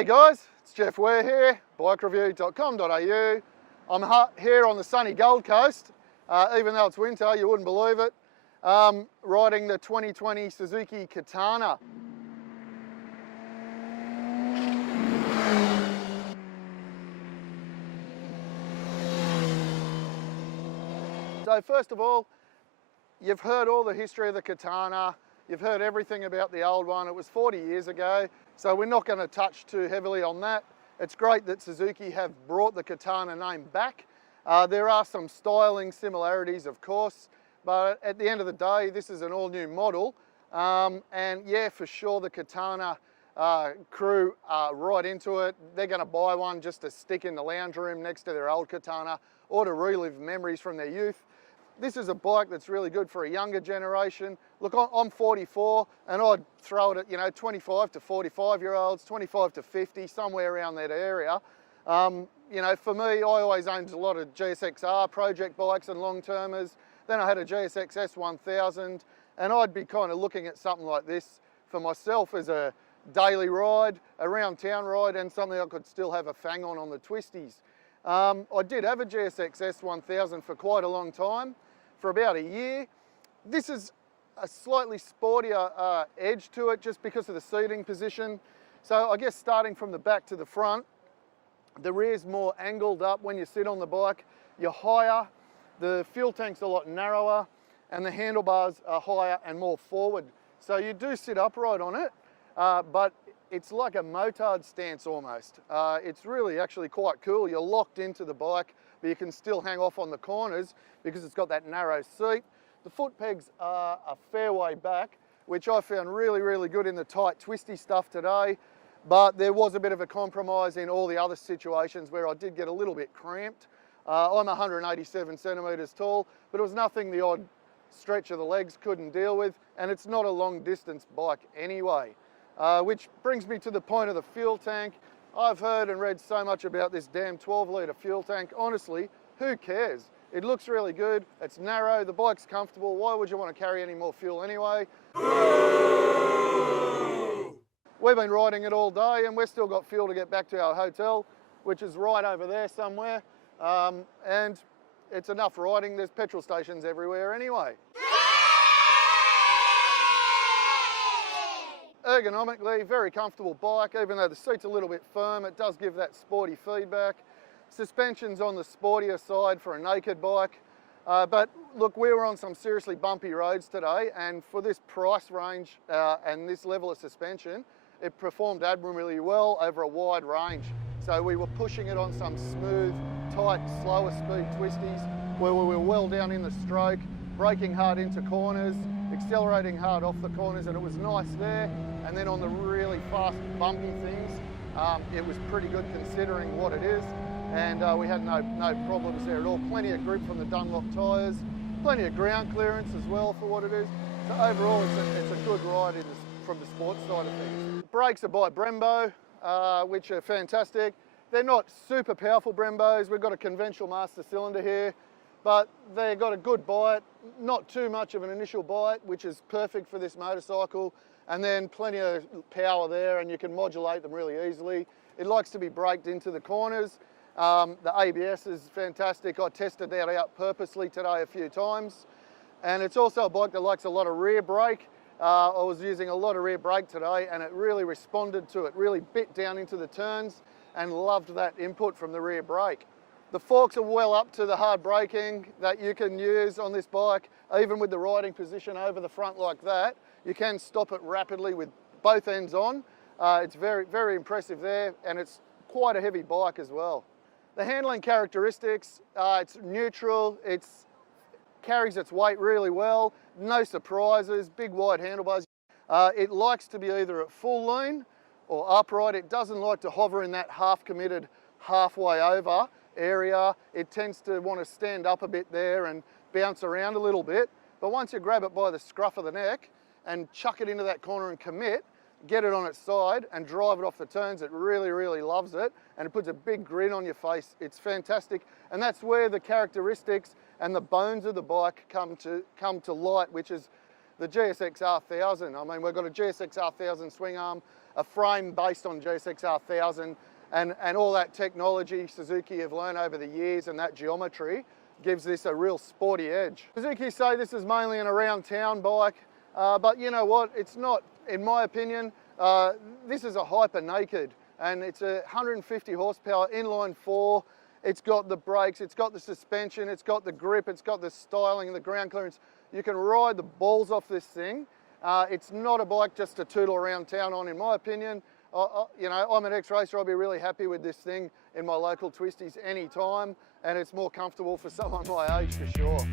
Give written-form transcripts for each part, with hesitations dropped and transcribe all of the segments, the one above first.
Hey guys, it's Jeff Ware here, bikereview.com.au. I'm here on the sunny Gold Coast, even though it's winter, you wouldn't believe it, riding the 2020 Suzuki Katana. So first of all, you've heard all the history of the Katana, you've heard everything about the old one. It was 40 years ago, so we're not going to touch too heavily on that. It's great that Suzuki have brought the Katana name back. There are some styling similarities, of course, but at the end of the day, this is an all-new model. And yeah, for sure, the Katana crew are right into it. They're going to buy one just to stick in the lounge room next to their old Katana or to relive memories from their youth. This is a bike that's really good for a younger generation. Look, I'm 44 and I'd throw it at, 25 to 45 year olds, 25 to 50, somewhere around that area. For me, I always owned a lot of GSXR project bikes and long-termers. Then I had a GSX S1000 and I'd be kind of looking at something like this for myself as a daily ride, around town ride, and something I could still have a fang on the twisties. I did have a GSX S1000 for quite a long time, for about a year. This is a slightly sportier edge to it just because of the seating position. So I guess starting from the back to the front, the rear's more angled up when you sit on the bike. You're higher, the fuel tank's a lot narrower, and the handlebars are higher and more forward. So you do sit upright on it, but it's like a motard stance almost. It's really actually quite cool. You're locked into the bike, but you can still hang off on the corners because it's got that narrow seat. The foot pegs are a fair way back, which I found really, really good in the tight, twisty stuff today. But there was a bit of a compromise in all the other situations where I did get a little bit cramped. I'm 187 centimetres tall, but it was nothing the odd stretch of the legs couldn't deal with, and it's not a long distance bike anyway. Which brings me to the point of the fuel tank. I've heard and read so much about this damn 12-litre fuel tank. Honestly, who cares? It looks really good, it's narrow, the bike's comfortable. Why would you want to carry any more fuel anyway? We've been riding it all day and we've still got fuel to get back to our hotel, which is right over there somewhere. And it's enough riding, there's petrol stations everywhere anyway. Ergonomically, very comfortable bike, even though the seat's a little bit firm, it does give that sporty feedback. Suspension's on the sportier side for a naked bike. But look, we were on some seriously bumpy roads today, and for this price range and this level of suspension, it performed admirably well over a wide range. So we were pushing it on some smooth, tight, slower speed twisties where we were well down in the stroke, braking hard into corners, accelerating hard off the corners, and it was nice there. And then on the really fast, bumpy things, it was pretty good considering what it is. And we had no problems there at all. Plenty of grip from the Dunlop tyres, plenty of ground clearance as well for what it is. So overall, it's a good ride from the sports side of things. Brakes are by Brembo, which are fantastic. They're not super powerful Brembos. We've got a conventional master cylinder here, but they've got a good bite, not too much of an initial bite, which is perfect for this motorcycle, and then plenty of power there, and you can modulate them really easily. It likes to be braked into the corners. The ABS is fantastic. I tested that out purposely today a few times. And it's also a bike that likes a lot of rear brake. I was using a lot of rear brake today and it really responded to it, really bit down into the turns and loved that input from the rear brake. The forks are well up to the hard braking that you can use on this bike, even with the riding position over the front like that. You can stop it rapidly with both ends on. It's very, very impressive there, and it's quite a heavy bike as well. The handling characteristics, it's neutral, it carries its weight really well, no surprises, big wide handlebars. It likes to be either at full lean or upright. It doesn't like to hover in that half committed, halfway over area. It tends to want to stand up a bit there and bounce around a little bit. But once you grab it by the scruff of the neck and chuck it into that corner and commit, get it on its side and drive it off the turns, it really, really loves it, and it puts a big grin on your face. It's fantastic, and that's where the characteristics and the bones of the bike come to light, which is the GSX-R 1000. I mean, we've got a GSX-R 1000 swing arm, a frame based on GSX-R 1000 and all that technology Suzuki have learned over the years, and that geometry gives this a real sporty edge. Suzuki say this is mainly an around town bike, but you know what, it's not, in my opinion. This is a hyper naked, and it's a 150 horsepower inline 4. It's got the brakes, it's got the suspension, it's got the grip, it's got the styling and the ground clearance. You can ride the balls off this thing. It's not a bike just to tootle around town on, in my opinion. You know, I'm an ex-racer, I'll be really happy with this thing in my local twisties anytime, and it's more comfortable for someone my age for sure.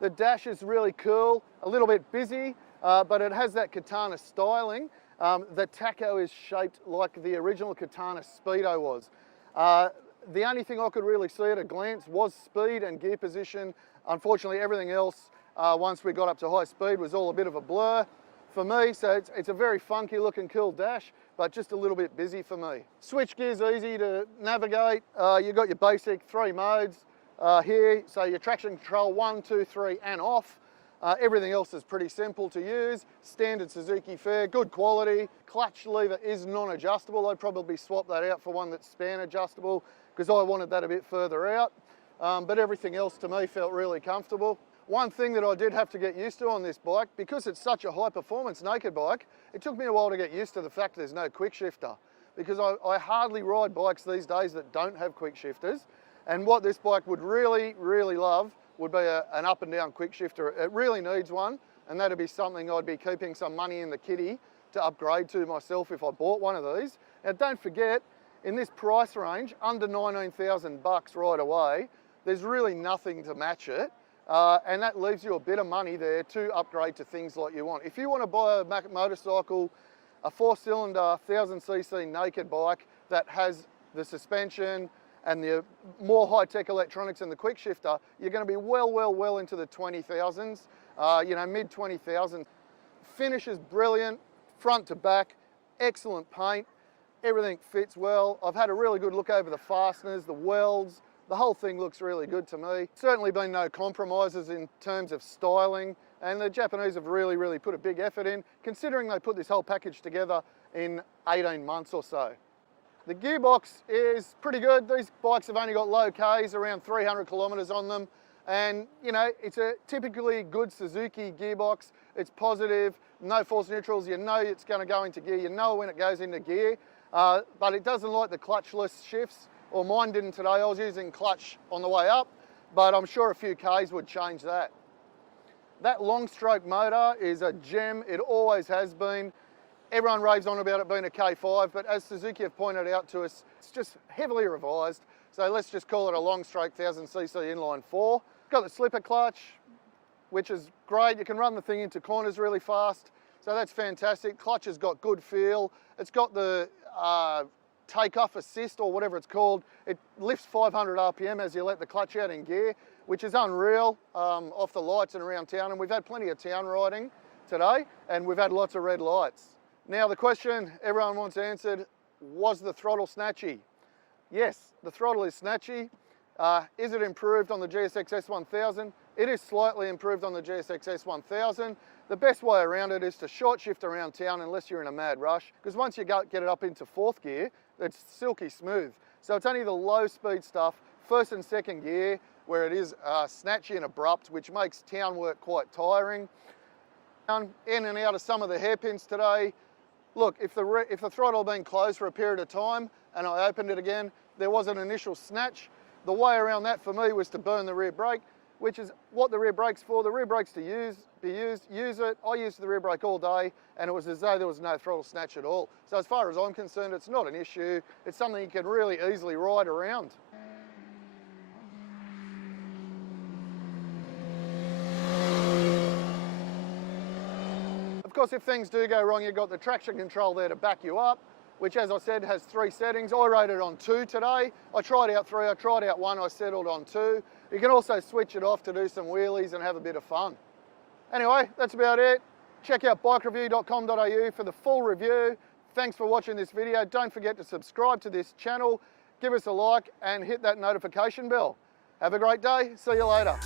The dash is really cool, a little bit busy, but it has that Katana styling. The tacho is shaped like the original Katana Speedo was. The only thing I could really see at a glance was speed and gear position. Unfortunately, everything else, once we got up to high speed, was all a bit of a blur for me. So it's a very funky looking cool dash, but just a little bit busy for me. Switch gear's easy to navigate. You've got your basic 3 modes. Here, so your traction control 1, 2, 3 and off. Everything else is pretty simple to use. Standard Suzuki fare, good quality. Clutch lever is non-adjustable. I'd probably swap that out for one that's span adjustable because I wanted that a bit further out. But everything else to me felt really comfortable. One thing that I did have to get used to on this bike, because it's such a high performance naked bike, it took me a while to get used to the fact there's no quick shifter, because I hardly ride bikes these days that don't have quick shifters. And what this bike would really, really love would be an up and down quick shifter. It really needs one, and that'd be something I'd be keeping some money in the kitty to upgrade to myself if I bought one of these. Now don't forget, in this price range, under 19,000 bucks right away, there's really nothing to match it. And that leaves you a bit of money there to upgrade to things like you want. If you want to buy a motorcycle, a 4-cylinder, 1000cc naked bike that has the suspension, and the more high-tech electronics and the quick shifter, you're going to be well into the 20,000s, you know, mid 20,000. Finish is brilliant, front to back, excellent paint, everything fits well. I've had a really good look over the fasteners, the welds, the whole thing looks really good to me. Certainly been no compromises in terms of styling, and the Japanese have really put a big effort in, considering they put this whole package together in 18 months or so. The gearbox is pretty good. These bikes have only got low Ks, around 300 kilometers on them. And you know, it's a typically good Suzuki gearbox. It's positive, no false neutrals. You know it's going to go into gear. You know when it goes into gear, but it doesn't like the clutchless shifts, or mine didn't today. I was using clutch on the way up, but I'm sure a few Ks would change that. That long stroke motor is a gem. It always has been. Everyone raves on about it being a K5, but as Suzuki have pointed out to us, it's just heavily revised. So let's just call it a long stroke 1000cc inline 4. Got the slipper clutch, which is great. You can run the thing into corners really fast. So that's fantastic. Clutch has got good feel. It's got the takeoff assist, or whatever it's called. It lifts 500 RPM as you let the clutch out in gear, which is unreal off the lights and around town. And we've had plenty of town riding today, and we've had lots of red lights. Now the question everyone wants answered, was the throttle snatchy? Yes, the throttle is snatchy. Is it improved on the GSX S1000? It is slightly improved on the GSX S1000. The best way around it is to short shift around town unless you're in a mad rush, because once you get it up into fourth gear, it's silky smooth. So it's only the low speed stuff, first and second gear, where it is snatchy and abrupt, which makes town work quite tiring. In and out of some of the hairpins today. Look, if the throttle had been closed for a period of time and I opened it again, there was an initial snatch. The way around that for me was to burn the rear brake, which is what the rear brake's for. The rear brake's to use it. I used the rear brake all day, and it was as though there was no throttle snatch at all. So as far as I'm concerned, it's not an issue. It's something you can really easily ride around. Of course, if things do go wrong, you've got the traction control there to back you up, which, as I said, has 3 settings. I rated on 2 today. I tried out 3, I tried out 1, I settled on 2. You can also switch it off to do some wheelies and have a bit of fun. Anyway, that's about it. Check out bikereview.com.au for the full review. Thanks for watching this video. Don't forget to subscribe to this channel, give us a like, and hit that notification bell. Have a great day. See you later.